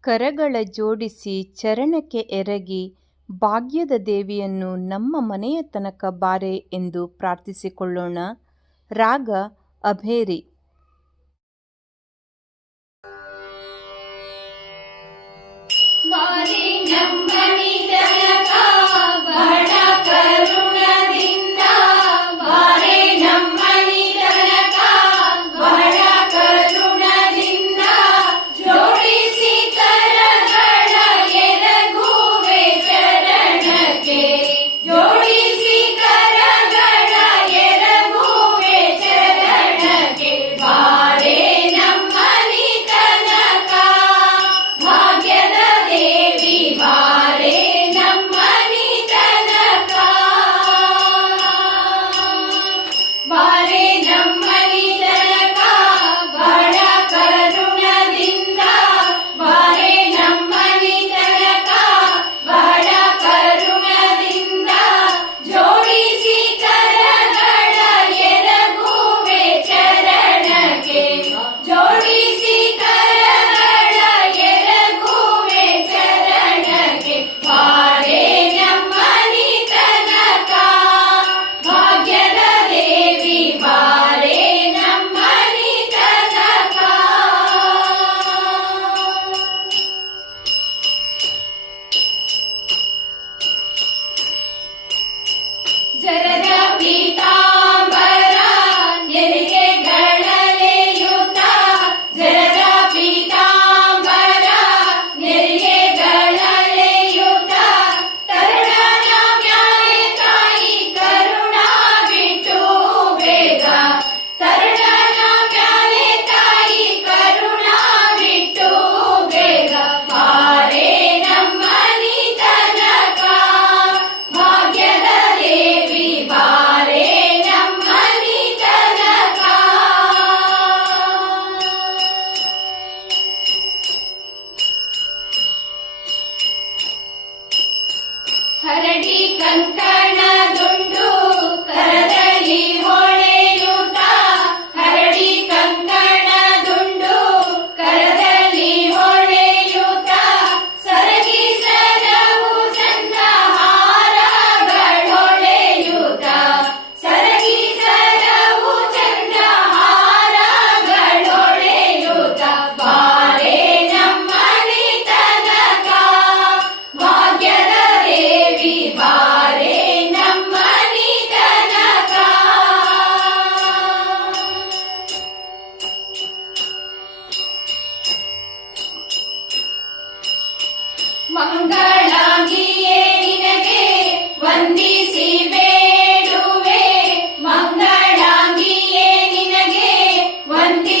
ಕರಗಳ ಜೋಡಿಸಿ ಚರಣಕ್ಕೆ ಎರಗಿ, ಭಾಗ್ಯದ ದೇವಿಯನ್ನು ನಮ್ಮ ಮನೆಯ ತನಕ ಬಾರೆ ಎಂದು ಪ್ರಾರ್ಥಿಸಿಕೊಳ್ಳೋಣ. ರಾಗ ಅಭೇರಿ. ಬಾರಿ ಹರಡಿ ಕಂಕ ಮಂಗಳಾಂಗಿಯೇ ನಿನಗೆ ವಂದಿಸಿ ಬೇಡುವೆ. ಮಂಗಳಾಂಗಿಯೇ ನಿನಗೆ ವಂದಿ